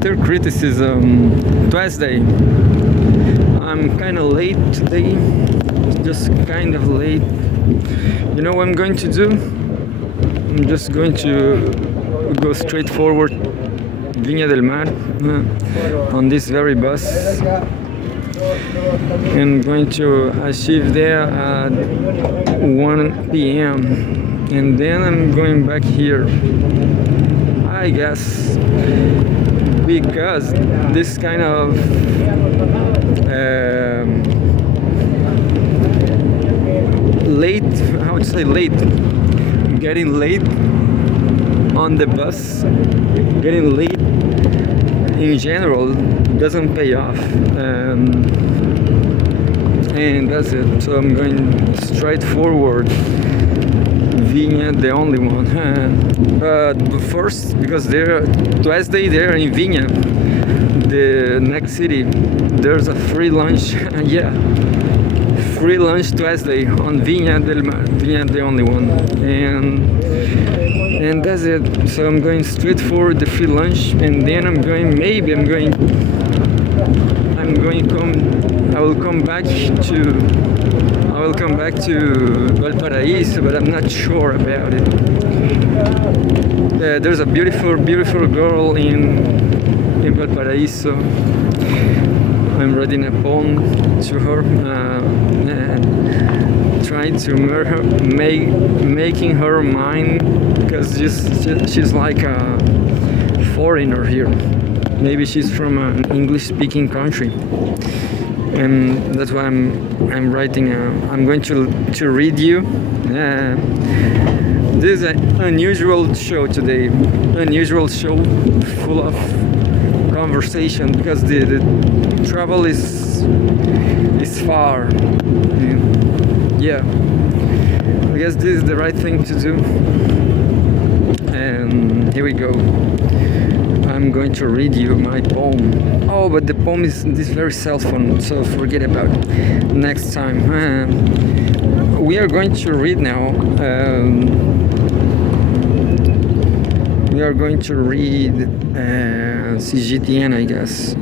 Peter criticism. Tuesday. I'm kind of late today. Just kind of late. You know what I'm going to do? I'm just going to go straight forward Viña del Mar on this very bus. I'm going to achieve there at 1 p.m. and then I'm going back here, I guess, because this kind of late, how would you say late, getting late on the bus, getting late in general doesn't pay off, and that's it. So I'm going straight forward Viña, the only one. But first, because they're Tuesday there in Viña, the next city, there's a free lunch. Yeah, free lunch Tuesday on Viña del Mar, Viña, the only one, and that's it. So I'm going straight for the free lunch, and then I will come back to Valparaíso, but I'm not sure about it. There's a beautiful girl in Valparaíso. I'm writing a poem to her, trying to making her mine, because she's like a foreigner here. Maybe she's from an English-speaking country, and that's why I'm writing. I'm going to read you. This is an unusual show today. Unusual show, full of conversation, because the travel is far. Yeah, I guess this is the right thing to do. And here we go. I'm going to read you my poem. Oh, but the poem is this very cell phone, so forget about it. Next time. We are going to read now. We are going to read CGTN, I guess.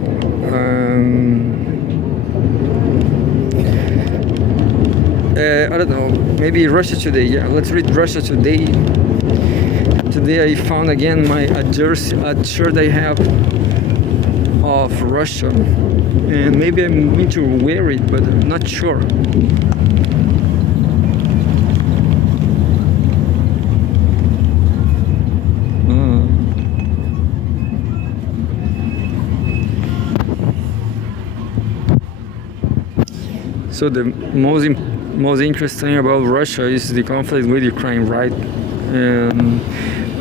I don't know. Maybe Russia Today. Yeah, let's read Russia Today. Today I found again a shirt I have of Russia, and maybe I'm going to wear it, but I'm not sure. So the most interesting about Russia is the conflict with Ukraine, right?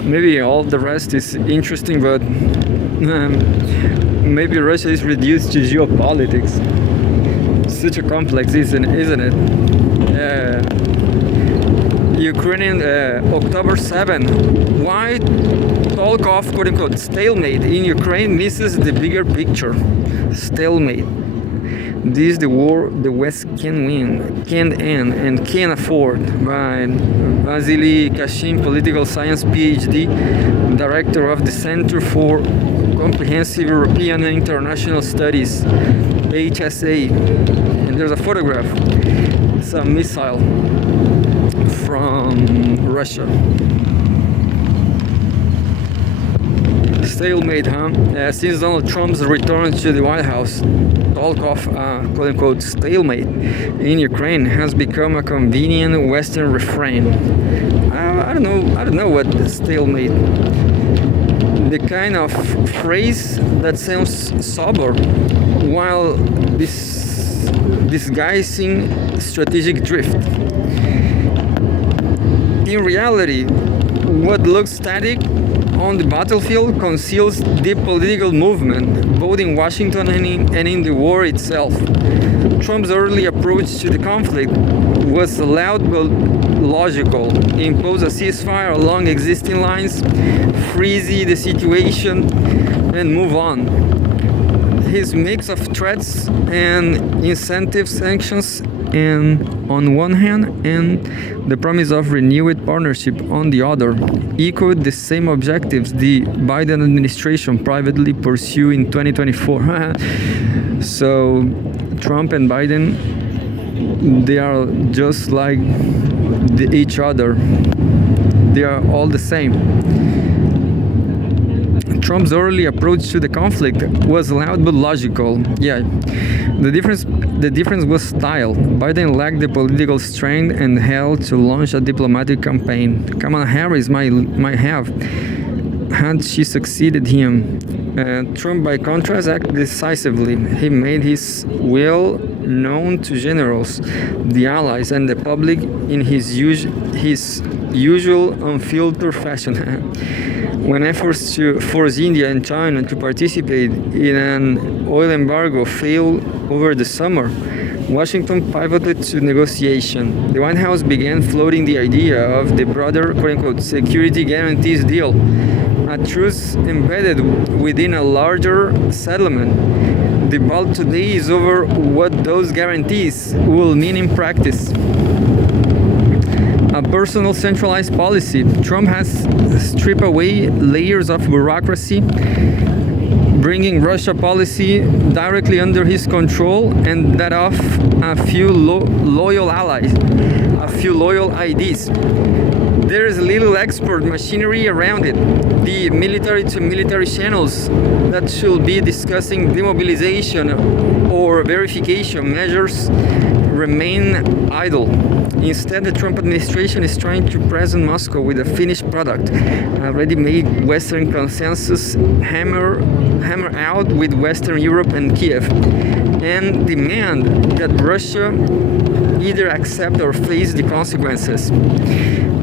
Maybe all the rest is interesting, but maybe Russia is reduced to geopolitics. Such a complex, isn't it? Ukrainian October 7. Why talk of quote-unquote stalemate in Ukraine misses the bigger picture. Stalemate. This is the war the West can win, can end, and can afford. By Vasily Kashin, political science PhD, director of the Center for Comprehensive European and International Studies, HSA. And there's a photograph. It's a missile from Russia. Stalemate, huh? Since Donald Trump's return to the White House, talk of quote-unquote stalemate in Ukraine has become a convenient Western refrain. I don't know what the stalemate. The kind of phrase that sounds sober while disguising strategic drift. In reality, what looks static on the battlefield conceals deep political movement, both in Washington and in the war itself. Trump's early approach to the conflict was loud but logical. Impose a ceasefire along existing lines, freeze the situation, and move on. His mix of threats and incentive sanctions and on one hand and the promise of renewed partnership on the other echoed the same objectives the Biden administration privately pursued in 2024. So Trump and Biden, they are just like each other. They are all the same. Trump's early approach to the conflict was loud but logical. Yeah, the difference was style. Biden lacked the political strength and held to launch a diplomatic campaign. Kamala Harris might have, had she succeeded him. Trump, by contrast, acted decisively. He made his will known to generals, the allies, and the public in his usual unfiltered fashion. When efforts to force India and China to participate in an oil embargo failed over the summer, Washington pivoted to negotiation. The White House began floating the idea of the broader, quote-unquote, security guarantees deal, a truce embedded within a larger settlement. The debate today is over what those guarantees will mean in practice. A personal centralized policy. Trump has stripped away layers of bureaucracy, bringing Russia policy directly under his control and that of a few loyal allies, a few loyal IDs. There is little export machinery around it. The military-to-military channels that should be discussing demobilization or verification measures remain idle. Instead, the Trump administration is trying to present Moscow with a finished product, a ready-made Western consensus hammer out with Western Europe and Kiev, and demand that Russia either accept or face the consequences.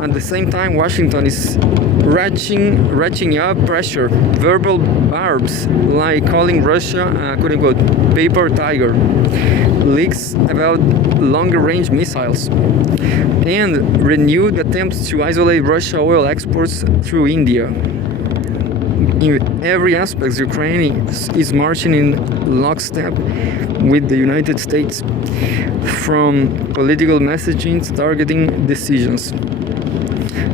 At the same time, Washington is ratcheting up pressure, verbal barbs like calling Russia a quote-unquote paper tiger, leaks about longer-range missiles, and renewed attempts to isolate Russia oil exports through India. In every aspect, Ukraine is marching in lockstep with the United States, from political messaging to targeting decisions.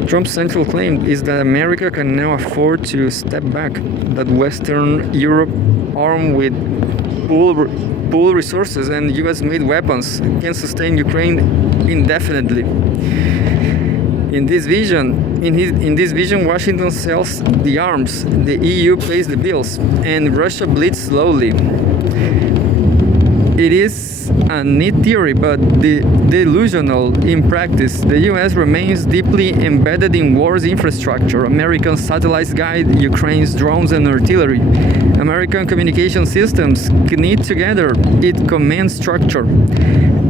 Trump's central claim is that America can now afford to step back, that Western Europe, armed with pool resources and US-made weapons, can sustain Ukraine indefinitely. In this vision, Washington sells the arms, the EU pays the bills, and Russia bleeds slowly. It is a neat theory, but delusional in practice. The US remains deeply embedded in war's infrastructure. American satellites guide Ukraine's drones and artillery. American communication systems knit together its command structure.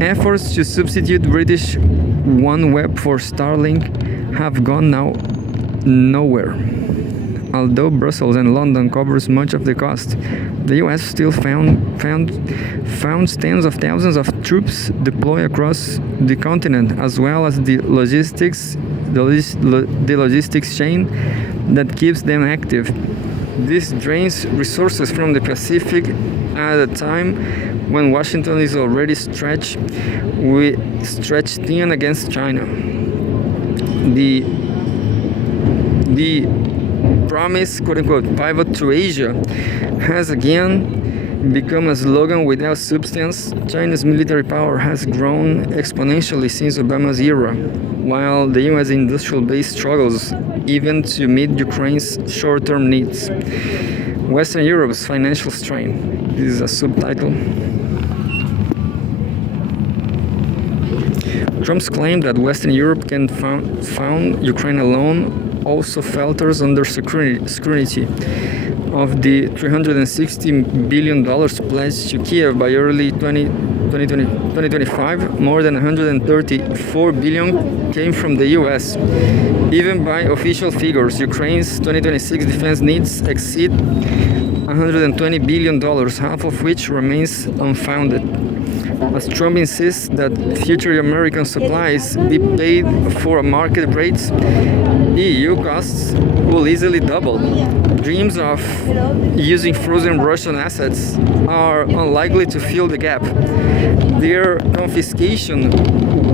Efforts to substitute British OneWeb for Starlink have gone now nowhere. Although Brussels and London covers much of the cost, the US still found tens of thousands of troops deployed across the continent, as well as the logistics chain that keeps them active. This drains resources from the Pacific at a time when Washington is already stretched thin against China. The promise, quote-unquote, pivot to Asia has again become a slogan without substance. China's military power has grown exponentially since Obama's era, while the US industrial base struggles even to meet Ukraine's short-term needs. Western Europe's financial strain. This is a subtitle. Trump's claim that Western Europe can found Ukraine alone also falters under scrutiny. Of the $360 billion pledged to Kiev by early 2025, more than $134 billion came from the US. Even by official figures, Ukraine's 2026 defense needs exceed $120 billion, half of which remains unfunded. as Trump insists that future American supplies be paid for market rates, EU costs will easily double. Dreams of using frozen Russian assets are unlikely to fill the gap. Their confiscation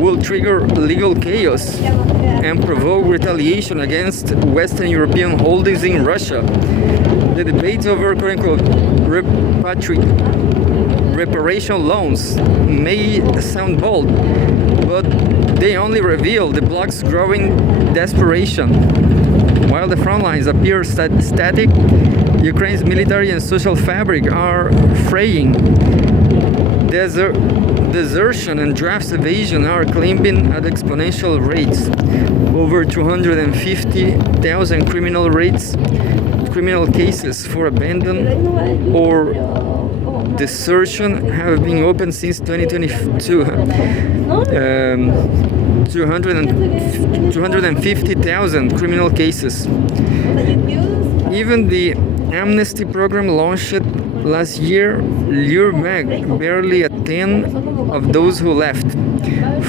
will trigger legal chaos and provoke retaliation against Western European holdings in Russia. The debate over quote-unquote reparation loans may sound bold, but they only reveal the bloc's growing desperation. While the front lines appear static, Ukraine's military and social fabric are fraying. Desertion and draft evasion are climbing at exponential rates. Over 250,000 criminal cases for abandon or desertion have been opened since 2022. 250,000 criminal cases. Even the amnesty program launched last year lured back barely a tenth of those who left.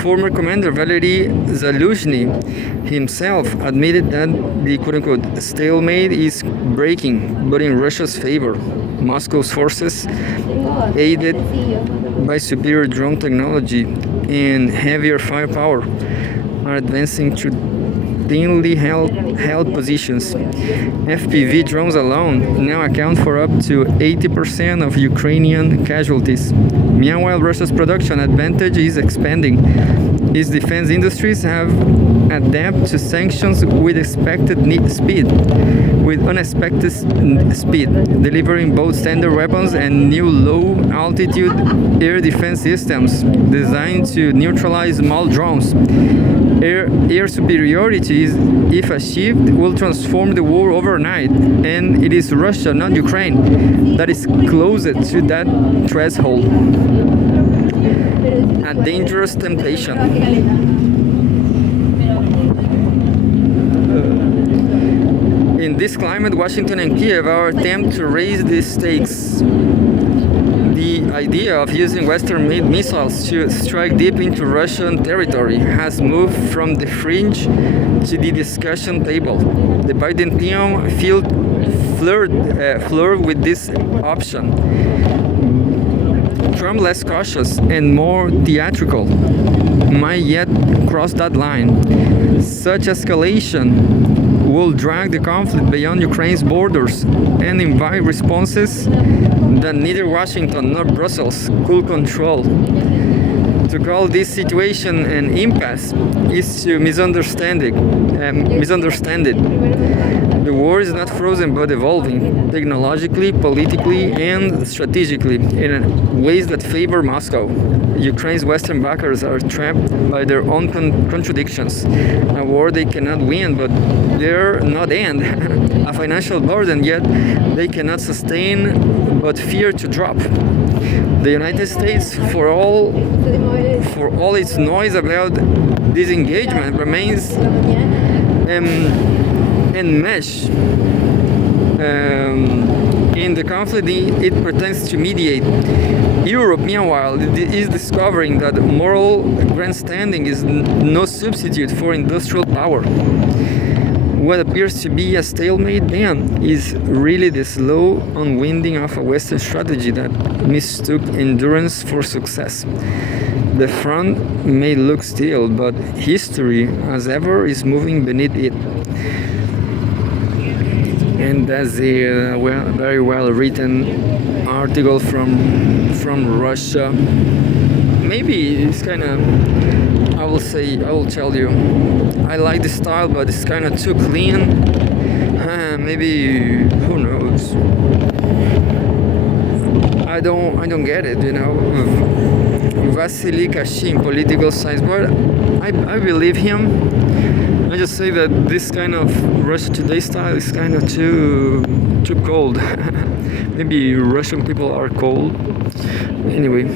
Former commander Valery Zaluzhny himself admitted that the quote-unquote stalemate is breaking, but in Russia's favor. Moscow's forces, aided by superior drone technology and heavier firepower, are advancing to thinly held positions. FPV drones alone now account for up to 80% of Ukrainian casualties. Meanwhile, Russia's production advantage is expanding. Its defense industries have adapted to sanctions with unexpected speed, delivering both standard weapons and new low-altitude air defense systems designed to neutralize small drones. Air superiority, if achieved, will transform the war overnight, and it is Russia, not Ukraine, that is closest to that threshold. A dangerous temptation. In this climate, Washington and Kiev are attempting to raise the stakes. The idea of using Western-made missiles to strike deep into Russian territory has moved from the fringe to the discussion table. The Biden team flirted with this option. Trump, less cautious and more theatrical, might yet cross that line. Such escalation will drag the conflict beyond Ukraine's borders and invite responses that neither Washington nor Brussels could control. To call this situation an impasse is to misunderstand it. The war is not frozen but evolving, technologically, politically, and strategically, in ways that favor Moscow. Ukraine's Western backers are trapped by their own contradictions. A war they cannot win, but they're not end. A financial burden, yet they cannot sustain, but fear to drop. The United States, for all its noise about disengagement, remains enmeshed in the conflict it pretends to mediate. Europe, meanwhile, is discovering that moral grandstanding is no substitute for industrial power. What appears to be a stalemate then is really the slow unwinding of a Western strategy that mistook endurance for success. The front may look still, but history, as ever, is moving beneath it. And that's a very well written article from Russia. Maybe it's kind of, I will tell you, I like the style, but it's kind of too clean. Maybe, who knows? I don't get it, you know. Vasily Kashin, political science, but I believe him. I just say that this kind of Russia Today style is kind of too cold. Maybe Russian people are cold. Anyway.